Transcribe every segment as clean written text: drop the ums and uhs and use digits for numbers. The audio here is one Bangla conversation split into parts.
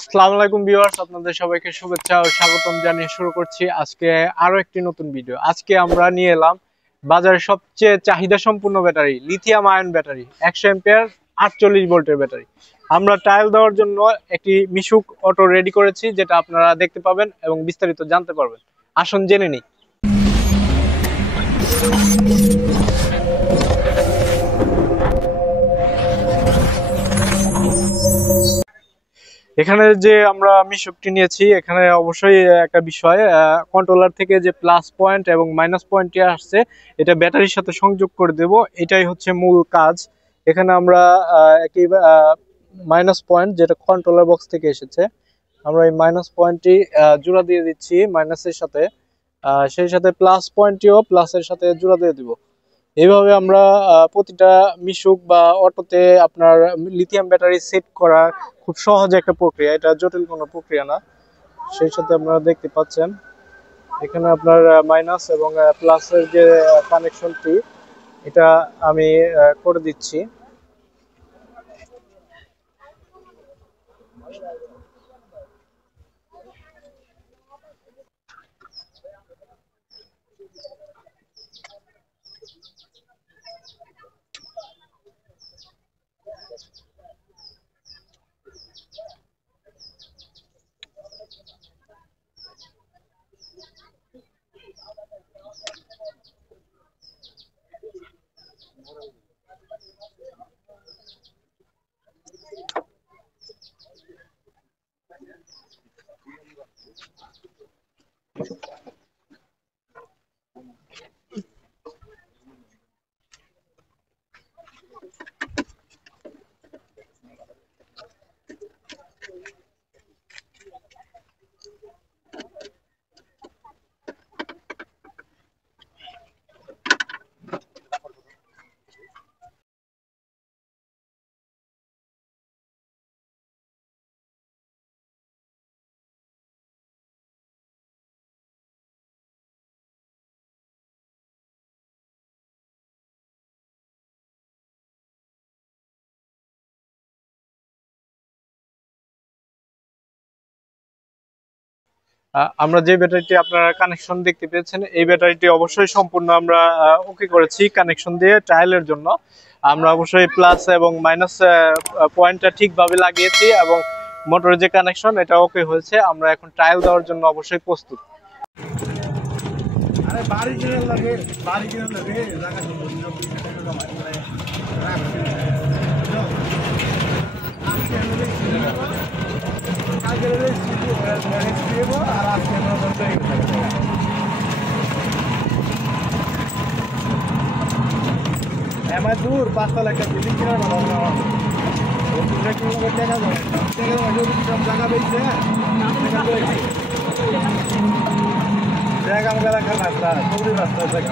আসসালামু আলাইকুম ভিউয়ার্স, আপনাদের সবাইকে শুভেচ্ছা ও স্বাগতম জানিয়ে শুরু করছি আজকে আরো একটি নতুন ভিডিও। আজকে আমরা নিয়ে এলাম বাজারের সবচেয়ে চাহিদা সম্পূর্ণ battery, lithium ion battery, 100 ampere 48 ভোল্টের ব্যাটারি। আমরা ট্রায়াল দেওয়ার জন্য একটি মিশুক অটো রেডি করেছি, যেটা আপনারা দেখতে পাবেন এবং বিস্তারিত জানতে পারবেন। আসুন জেনে নিই। এখানে যে আমরা মিশুকটি নিয়েছি, এখানে অবশ্যই একটা বিষয়, কন্ট্রোলার থেকে যে প্লাস পয়েন্ট এবং মাইনাস পয়েন্টটি আসছে, এটা ব্যাটারির সাথে সংযোগ করে দেব। এটাই হচ্ছে মূল কাজ। এখানে আমরা একটি মাইনাস পয়েন্ট, যেটা কন্ট্রোলার বক্স থেকে এসেছে, আমরা এই মাইনাস পয়েন্টটি জোড়া দিয়ে দিচ্ছি মাইনাসের সাথে, সেই সাথে প্লাস পয়েন্টটিও প্লাসের সাথে জোড়া দিয়ে দিব। এইভাবে আমরা প্রতিটা মিশুক বা অটোতে আপনার লিথিয়াম ব্যাটারি সেট করা খুব সহজ একটা প্রক্রিয়া, এটা জটিল কোনো প্রক্রিয়া না। সেই সাথে আপনারা দেখতে পাচ্ছেন এখানে আপনার মাইনাস এবং প্লাসের যে কানেকশনটি, এটা আমি করে দিচ্ছি। আমরা যে ব্যাটারিটি আপনারা কানেকশন দেখতে পেয়েছেন, এই ব্যাটারিটি অবশ্যই সম্পূর্ণ আমরা ওকে করেছি কানেকশন দিয়ে ট্রায়ালের জন্য। আমরা অবশ্যই প্লাস এবং মাইনাস পয়েন্টটা ঠিকভাবে লাগিয়েছি এবং মোটরের যে কানেকশন, এটা ওকে হয়েছে। আমরা এখন ট্রায়াল দেওয়ার জন্য অবশ্যই প্রস্তুত। আমার দূর 5 তলা একটা বিল্ডিং কিনা জায়গা পেয়েছে জায়গা আমাকে রাখার রাস্তা সবুজ রাস্তা জায়গা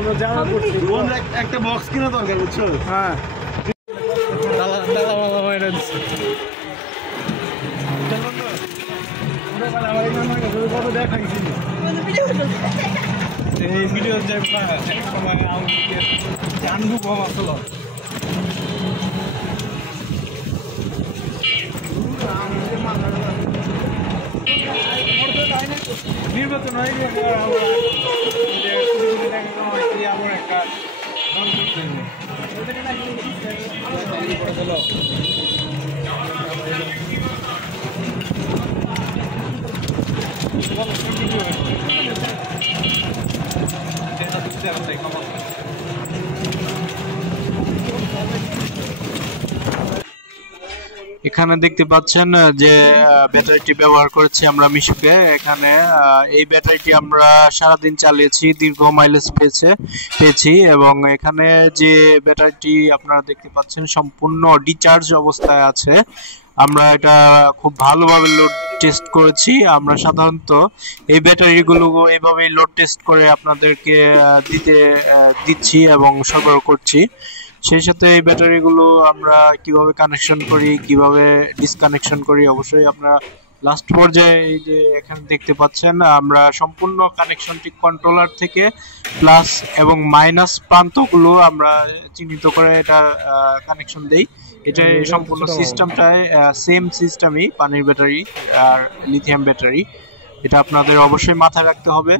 আমরা জানা করছি একটা বক্স কিনা দরকার, বুঝছো? হ্যাঁ এই ভিডিও সময় জানবো কম আসলো নির্বাচন হয়ে গেছে, আমার একটা এখানে দেখতে পাচ্ছেন যে ব্যাটারিটি ব্যবহার করেছি আমরা মিশুকে। এখানে এই ব্যাটারিটি আমরা সারাদিন চালিয়েছি, দীর্ঘ মাইলেজ পেয়েছি এবং এখানে যে ব্যাটারিটি আপনারা দেখতে পাচ্ছেন সম্পূর্ণ ডিচার্জ অবস্থায় আছে। আমরা এটা খুব ভালোভাবে লোড টেস্ট করেছি। আমরা সাধারণত এই ব্যাটারিগুলো এইভাবেই লোড টেস্ট করে আপনাদেরকে দিচ্ছি এবং সরবরাহ করছি। সেই সাথে এই ব্যাটারিগুলো আমরা কিভাবে কানেকশন করি, কিভাবে ডিসকানেকশন করি, অবশ্যই আপনারা লাস্ট পর্যায়ে এই যে এখানে দেখতে পাচ্ছেন আমরা সম্পূর্ণ কানেকশনটি কন্ট্রোলার থেকে প্লাস এবং মাইনাস প্রান্তগুলো আমরা চিহ্নিত করে এটা কানেকশন দেই। এটা সম্পূর্ণ সিস্টেমটাই সেম সিস্টেমই, পানির ব্যাটারি আর লিথিয়াম ব্যাটারি। এটা আপনাদের অবশ্যই মাথায় রাখতে হবে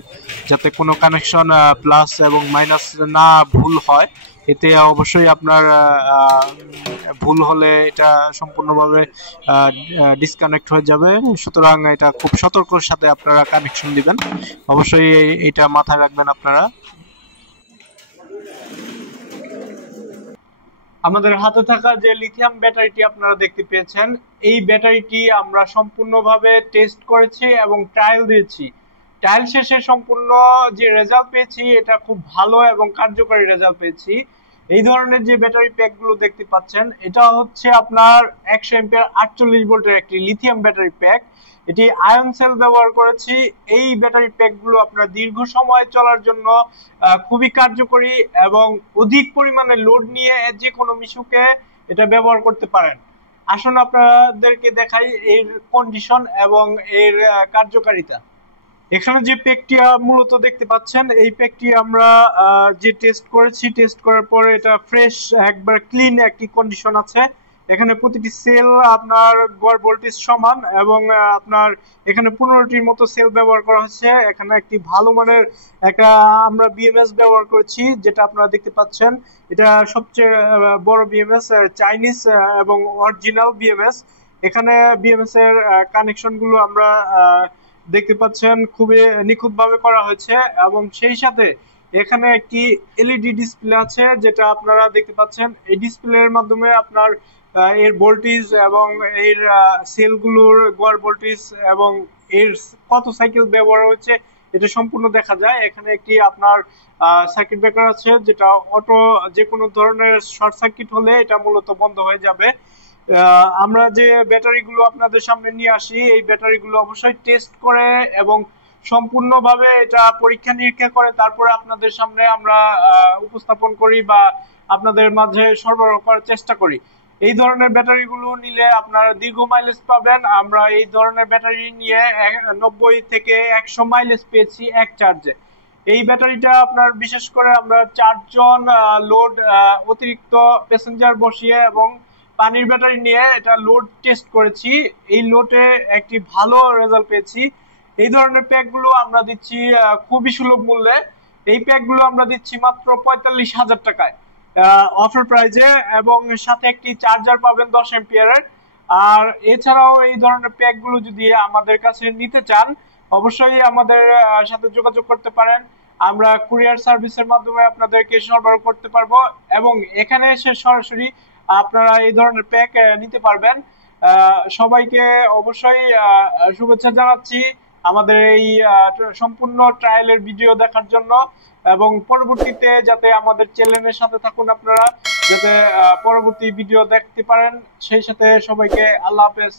যাতে কোনো কানেকশন প্লাস এবং মাইনাস না ভুল হয়। এতে অবশ্যই আপনার ভুল হলে এটা সম্পূর্ণভাবে ডিসকানেক্ট হয়ে যাবে। সুতরাং এটা খুব সতর্কতার সাথে আপনারা কানেকশন দিবেন, অবশ্যই এটা মাথায় রাখবেন আপনারা। আমাদের হাতে থাকা যে লিথিয়াম ব্যাটারিটি আপনারা দেখতে পেয়েছেন, এই ব্যাটারিটি আমরা সম্পূর্ণভাবে টেস্ট করেছি এবং ট্রায়াল দিয়েছি। ট্রায়াল শেষে সম্পূর্ণ যে রেজাল্ট পেয়েছি এটা খুব ভালো এবং কার্যকরী রেজাল্ট পেয়েছি। এই ধরনের যে ব্যাটারি প্যাকগুলো দেখতে পাচ্ছেন এটা হচ্ছে আপনার 100 এম্পিয়ার 48 ভোল্টের একটি লিথিয়াম ব্যাটারি প্যাক। এটি আয়ন সেল ব্যবহার করেছি। এই ব্যাটারি প্যাকগুলো আপনার দীর্ঘ সময় চলার জন্য খুবই কার্যকরী এবং অধিক পরিমাণে লোড নিয়ে যে কোনো মিশুকে এটা ব্যবহার করতে পারেন। আসুন আপনাদেরকে দেখাই এর কন্ডিশন এবং এর কার্যকারিতা। এখানে যে প্যাকটি মূলত দেখতে পাচ্ছেন, এই প্যাকটি আমরা যে টেস্ট করেছি, টেস্ট করার পরে এটা ফ্রেশ একবার ক্লিন একটি কন্ডিশন আছে। এখানে প্রতিটি সেল আপনার গড় ভোল্টেজ সমান এবং আপনার এখানে 15টির মতো সেল ব্যবহার করা হয়েছে। এখানে একটি ভালো মানের একটা আমরা বিএমএস ব্যবহার করেছি, যেটা আপনারা দেখতে পাচ্ছেন। এটা সবচেয়ে বড় বিএমএস, চাইনিজ এবং অরিজিনাল বিএমএস। এখানে বিএমএস এর কানেকশন গুলো আমরা দেখতে পাচ্ছেন খুবই নিখুঁতভাবে করা হয়েছে এবং সেই সাথে এখানে একটি এলইডি ডিসপ্লে আছে, যেটা আপনারা দেখতে পাচ্ছেন। এই ডিসপ্লের মাধ্যমে আপনার এর ভোল্টেজ এবং এর সেলগুলোর গড় ভোল্টেজ এবং এর কত সাইকেল ব্যবহার হচ্ছে এটা সম্পূর্ণ দেখা যায়। এখানে একটি আপনার সার্কিট ব্রেকার আছে, যেটা অটো যে কোনো ধরনের শর্ট সার্কিট হলে এটা মূলত বন্ধ হয়ে যাবে। আমরা যে ব্যাটারিগুলো আপনাদের সামনে নিয়ে আসি, এই ব্যাটারিগুলো অবশ্যই টেস্ট করে এবং সম্পূর্ণভাবে এটা পরীক্ষা নিরীক্ষা করে তারপরে আপনাদের সামনে আমরা উপস্থাপন করি বা আপনাদের মাঝে সরবরাহ করার চেষ্টা করি। এই ধরনের ব্যাটারিগুলো নিলে আপনারা দীর্ঘ মাইলেজ পাবেন। আমরা এই ধরনের ব্যাটারি নিয়ে 90 থেকে 100 মাইলেজ পেয়েছি এক চার্জে। এই ব্যাটারিটা আপনার বিশেষ করে আমরা 4 জন লোড অতিরিক্ত প্যাসেঞ্জার বসিয়ে এবং পানির ব্যাটারি নিয়ে এটা লোড টেস্ট করেছি। এই লোডে একটি ভালো রেজাল্ট পেয়েছি। এই ধরনের প্যাকগুলো আমরা দিচ্ছি খুবই সুলভ মূল্যে। এই প্যাকগুলো আমরা দিচ্ছি মাত্র 45,000 টাকায় অফার প্রাইজে, এবং সাথে একটি চার্জার পাবেন 10 এম্পিয়ারের। আর এছাড়াও এই ধরনের প্যাকগুলো যদি আমাদের কাছে নিতে চান অবশ্যই আমাদের সাথে যোগাযোগ করতে পারেন। আমরা কুরিয়ার সার্ভিসের মাধ্যমে আপনাদেরকে সরবরাহ করতে পারবো এবং এখানে এসে সরাসরি আপনারা এই ধরনের প্যাক নিতে পারবেন। সবাইকে অবশ্যই শুভেচ্ছা জানাচ্ছি আমাদের এই সম্পূর্ণ ট্রায়ালের ভিডিও দেখার জন্য, এবং পরবর্তীতে যাতে আমাদের চ্যানেলের সাথে থাকুন আপনারা, যাতে পরবর্তী ভিডিও দেখতে পারেন। সেই সাথে সবাইকে আল্লাহ হাফেজ।